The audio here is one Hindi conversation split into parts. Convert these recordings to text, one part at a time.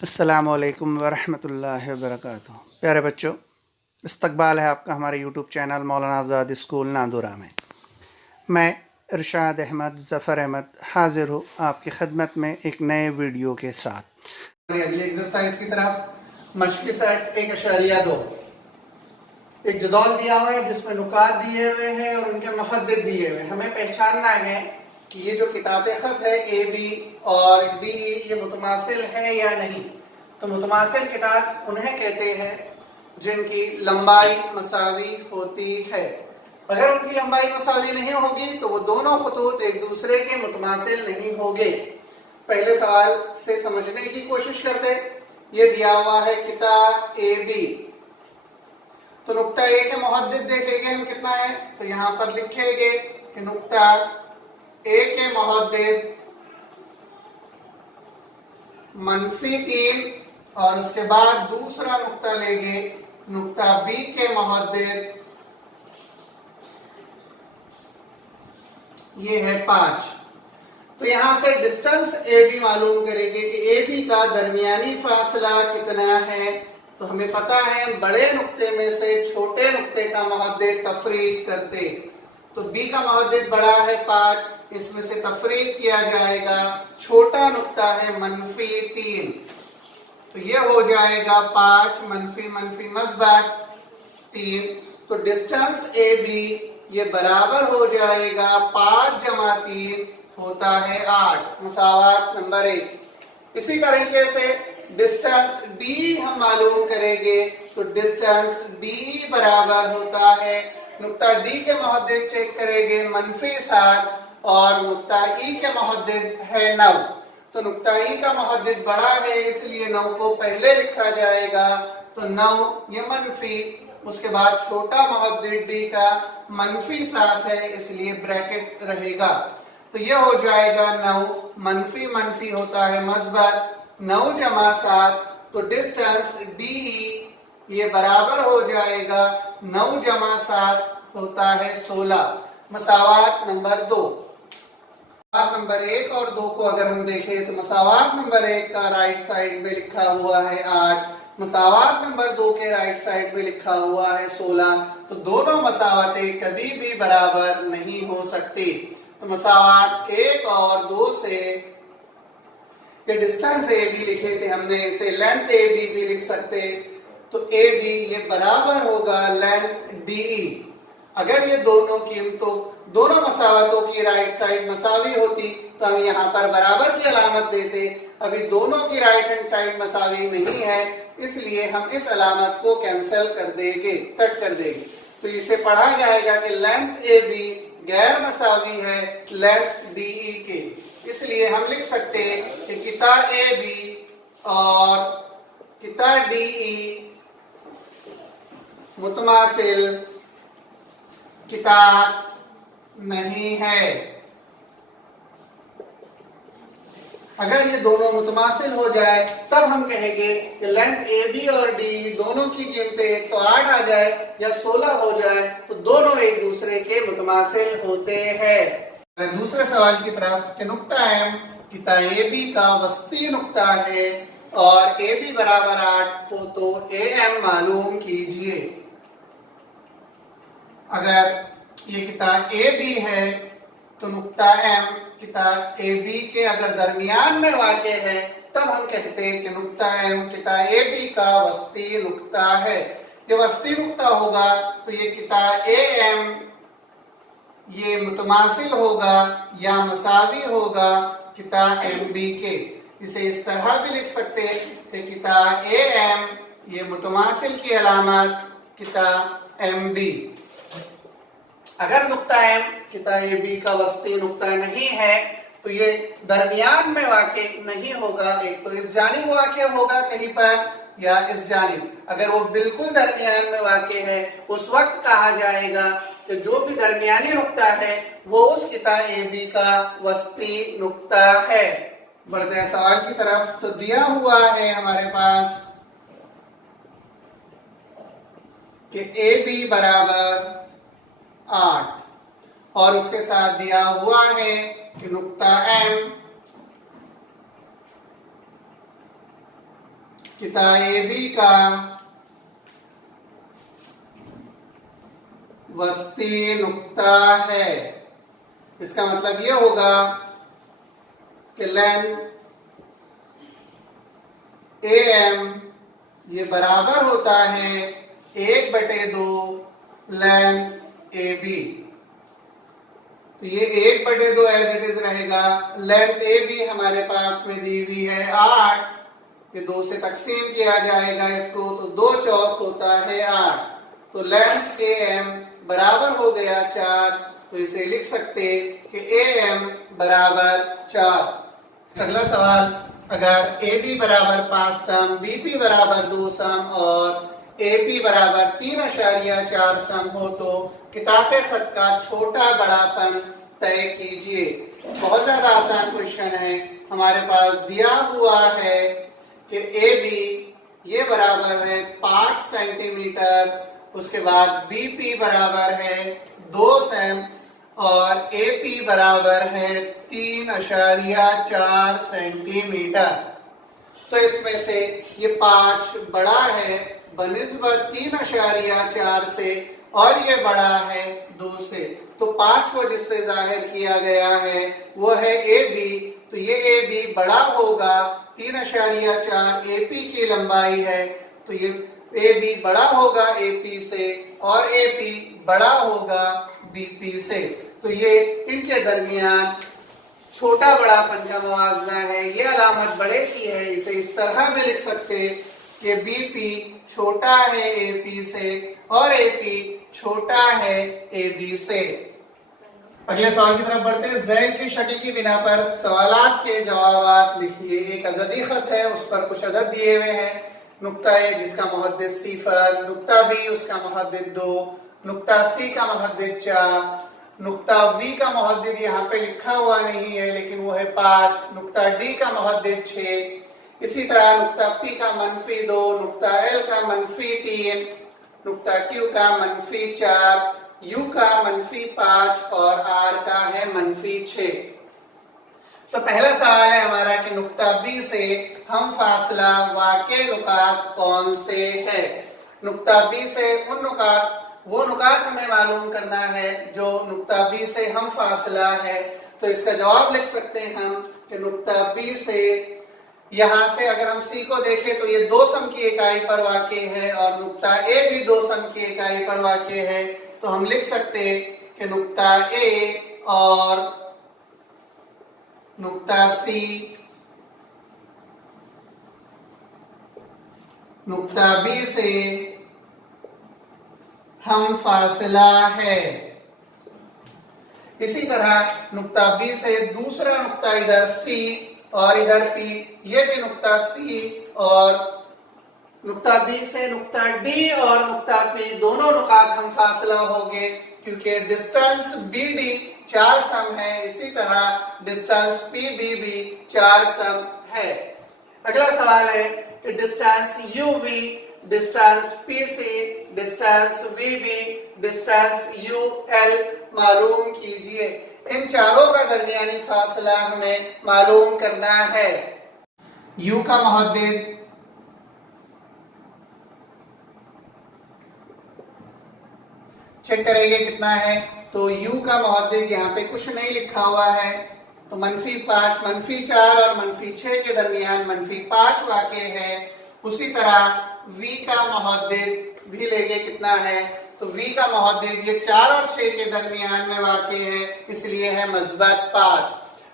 अस्सलामुअलैकुम वरहमतुल्लाहि वबरकातुहू। प्यारे बच्चों, इस्तकबाल है आपका हमारे यूट्यूब चैनल मौलाना आज़ाद स्कूल नादुरा में। मैं इरशाद अहमद ज़फ़र अहमद हाज़िर हूँ आपकी खिदमत में एक नए वीडियो के साथ। अगली एक्सरसाइज की तरफ मश्क़ी सेट 1.2 एक जदौल दिया हुआ है जिसमें नुकात दिए हुए हैं और उनके मुहद्दिद दिए हुए हैं। हमें पहचानना है कि ये जो किताब ख़त है ए बी और डी ये मुतमासिल है या नहीं। तो मुतमासिल किताब उन्हें कहते हैं जिनकी लंबाई मसावी होती है। अगर उनकी लंबाई मसावी नहीं होगी तो वो दोनों खतूत एक दूसरे के मुतमासिल नहीं होंगे। पहले सवाल से समझने की कोशिश करते। ये दिया हुआ है किताब ए बी, तो नुक्ता ए के मुहद्दिद देखेंगे हम कितना है, तो यहाँ पर लिखेंगे कि नुक्ता ए के मुहद्दिद -3 और उसके बाद दूसरा नुक्ता लेंगे नुक्ता बी के मुहद्दिद ये है 5। तो यहां से डिस्टेंस ए बी मालूम करेंगे कि ए बी का दरमियानी फासला कितना है। तो हमें पता है बड़े नुक्ते में से छोटे नुक्ते का मुहद्दिद तफरीक करते। तो बी का मुहद्दिद बड़ा है 5, इसमें से तफरीक किया जाएगा, छोटा नुक्ता है -3, तो ये हो जाएगा 5 -, मस्बत 3। तो डिस्टेंस ए बी ये बराबर हो जाएगा 5 + 3 होता है 8, मसावात नंबर 1। इसी तरीके से डिस्टेंस डी हम मालूम करेंगे। तो डिस्टेंस डी बराबर होता है, नुक्ता डी के मुहद्दिद चेक करेंगे -7 और नुक्ता ई के मुहद्दिद है 9। तो नुक्ता ई का मुहद्दिद बड़ा है इसलिए 9 को पहले लिखा जाएगा। तो 9 ये मनफी, उसके बाद छोटा मुहद्दिद डी का -7 है इसलिए ब्रैकेट रहेगा। तो ये हो जाएगा 9 -, होता है मस्बत 9 + 7। तो डिस्टेंस डी ये बराबर हो जाएगा 9 + 7 होता है 16, मसावात नंबर 2। नंबर 1 और 2 को अगर हम देखें तो मसावात नंबर 1 का राइट साइड में लिखा हुआ है 8, मसावात नंबर 2 के राइट साइड में लिखा हुआ है 16। तो दोनों मसावतें कभी भी बराबर नहीं हो सकती। तो मसावात 1 और 2 से ये डिस्टेंस ए बी लिखे थे हमने, इसे लेंथ ए बी भी लिख सकते। तो ए बी ये बराबर होगा लेंथ डी ई। अगर ये दोनों कीमतों दोनों मसावतों की राइट साइड मसावी होती तो हम यहाँ पर बराबर की अलामत देते। अभी दोनों की राइट हैंड साइड मसावी नहीं है इसलिए हम इस अलामत को कैंसिल कर देंगे, कट कर देंगे। तो इसे पढ़ा जाएगा कि लेंथ ए बी गैर मसावी है लेंथ डी ई के, इसलिए हम लिख सकते हैं कि किता ए बी और किता डी ई मुतमासिल किताब नहीं है। अगर ये दोनों मुतमासिल हो जाए तब हम कहेंगे कि लेंथ ए बी और डी दोनों की कीमतें तो 8 आ जाए या 16 हो जाए तो दोनों एक दूसरे के मुतमासिल होते हैं। दूसरे सवाल की तरफ कि नुक्ता एम किता ए बी का वस्ती नुक्ता है और ए बी बराबर 8 हो तो ए एम मालूम कीजिए। अगर ये किताब ए बी है तो नुक्ता एम किताब ए बी के अगर दरमियान में वाक़े है तब हम कहते हैं कि नुक्ता एम किताब ए बी का वस्ती नुक्ता है। ये वस्ती नुक्ता होगा तो ये किताब ए एम ये मुतमासिल होगा या मसावी होगा किताब एम बी के। इसे इस तरह भी लिख सकते हैं कि किताब ए एम ये मुतमासिल की अलामत किताब एम बी। अगर नुक्ता एम किताब ए बी का वस्ती नुक्ता नहीं है तो ये दरमियान में वाक़े नहीं होगा। एक तो इस जानिब वाक़े होगा कहीं पर या इस जानिब। अगर वो बिल्कुल दरमियान में वाक़े है उस वक्त कहा जाएगा कि जो भी दरमियानी नुक्ता है वो उस किताब ए बी का वस्ती नुक्ता है। बढ़ते हैं सवाल की तरफ। तो दिया हुआ है हमारे पास कि ए बी बराबर 8 और उसके साथ दिया हुआ है कि नुक्ता एम कितना AB का वस्ती नुक्ता है। इसका मतलब ये होगा कि लेंथ AM ये बराबर होता है 1/2 लेंथ AB। तो ये 1/2 एज इट इज रहेगा। लेंथ AB हमारे पास में दी हुई है 8, ये 2 से तकसीम किया जाएगा इसको, तो 2 चौक होता है 8। तो लेंथ AM बराबर हो गया 4, तो इसे लिख सकते कि AM बराबर 4। अगला सवाल, अगर AB बराबर 5 सम, BP बराबर 2 सम और AP बराबर 3.4 सम हो तो किताबे खत का छोटा बड़ापन तय कीजिए। बहुत ज्यादा आसान क्वेश्चन है। हमारे पास दिया हुआ है कि AB ये बराबर है 5 सेंटीमीटर, उसके बाद BP बराबर है 2 सेम और AP बराबर है 3.4 सेंटीमीटर। तो इसमें से ये 5 बड़ा है बनिस्बत 3.4 से और ये बड़ा है 2 से। तो 5 को जिससे जाहिर किया गया है वो है AB। तो ये AB बड़ा होगा 3.4 AP की लंबाई है, तो ये AB बड़ा होगा AP से और AP बड़ा होगा BP से। तो ये इनके दरमियान छोटा बड़ापन का मुआवजा है। ये अलामत बड़े की है, इसे इस तरह भी लिख सकते कि BP छोटा है AP से और AP छोटा है AB से। अगले सवाल की तरफ बढ़ते हैं। ज़ैल की शक्ल की बिना पर सवालात के जवाब लिखिए। एक अददी खत है, उस पर कुछ अदद दिए हुए हैं। नुक्ता ए जिसका मुहद्दिद 0, नुक्ता बी उसका मुहद्दिद 2, नुक्ता सी का मुहद्दिद 4, नुक्ता बी का मुहद्दिद यहाँ पे लिखा हुआ नहीं है लेकिन वो है 5, नुक्ता डी का मुहद्दिद 6, इसी तरह नुक्ता पी का -2, नुक्ता एल का -3, नुक्ता क्यू का -4, यू का -5 और आर का है -6। तो पहला सवाल है हमारा कि नुक्ता बी से हम फासला वाक़ई नुकात कौन से है। नुक्ता बी से वो नुकात हमें मालूम करना है जो नुक्ता बी से हम फासला है। तो इसका जवाब लिख सकते हैं हम कि नुक्ता बी से, यहां से अगर हम सी को देखें तो ये 2 सम की इकाई पर वाक़ई है और नुक्ता ए भी 2 सम की इकाई पर वाक़ई है। तो हम लिख सकते कि नुक्ता ए और नुक्ता सी, नुक्ता बी से हम फासला है। इसी तरह नुक्ता बी से दूसरा नुक्ता इधर सी और इधर पी, ये भी नुक्ता सी और नुक्ता बी से नुक्ता डी और नुक्ता पी दोनों नुकात हम फासला होंगे क्योंकि डिस्टेंस BD 4 सम है। इसी तरह डिस्टेंस PB भी 4 सम है। अगला सवाल है कि distance UV, distance PC, distance VB, distance UL मालूम कीजिए। इन चारों का दरमियानी फासला हमें मालूम करना है। U का मुहद्दिद चेक करेंगे कितना है। तो U का मुहद्दिद यहाँ पे कुछ नहीं लिखा हुआ है, तो -5, -4 और -6 के दरमियान -5 वाक़ई है। उसी तरह V का मुहद्दिद भी लेंगे कितना है, तो V का मुहद्दिद ये 4 और 6 के दरमियान में वाक़ई है, इसलिए है मस्बत 5।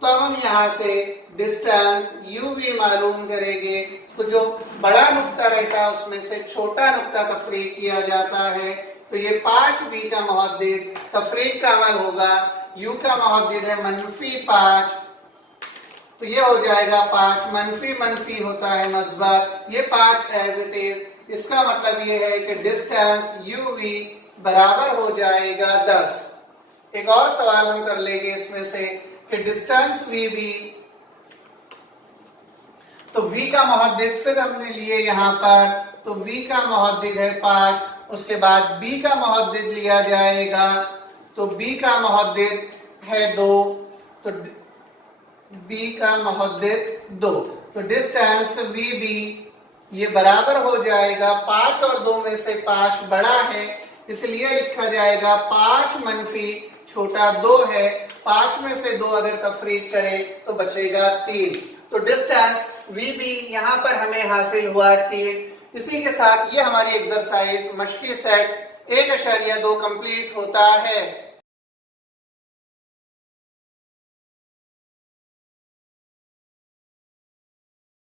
तो अब हम यहाँ से डिस्टेंस UV मालूम करेंगे। तो जो बड़ा नुक्ता रहता है उसमें से छोटा नुक्ता तफरीक किया जाता है। तो ये 5V का मुहद्दिद तफरीक का अमल होगा। U का मुहद्दिद है -5, तो ये हो जाएगा 5, मनफी होता है मस्बत, ये 5 एज इट इज। इसका मतलब ये है कि डिस्टेंस UV बराबर हो जाएगा 10। एक और सवाल हम कर लेंगे इसमें से कि डिस्टेंस VB, तो V का मुहद्दिद फिर हमने लिए यहाँ पर, तो V का मुहद्दिद है 5, उसके बाद B का मुहद्दिद लिया जाएगा, तो B का मुहद्दिद है 2, तो B का मुहद्दिद 2। तो डिस्टेंस VB ये बराबर हो जाएगा 5 और 2 में से 5 बड़ा है, इसलिए लिखा जाएगा 5 मनफी छोटा 2 है। 5 में से 2 अगर तफरीक करें तो बचेगा 3। तो डिस्टेंस VB यहां पर हमें हासिल हुआ 3। इसी के साथ ये हमारी एक्सरसाइज मश्की सेट 1.2 कंप्लीट होता है।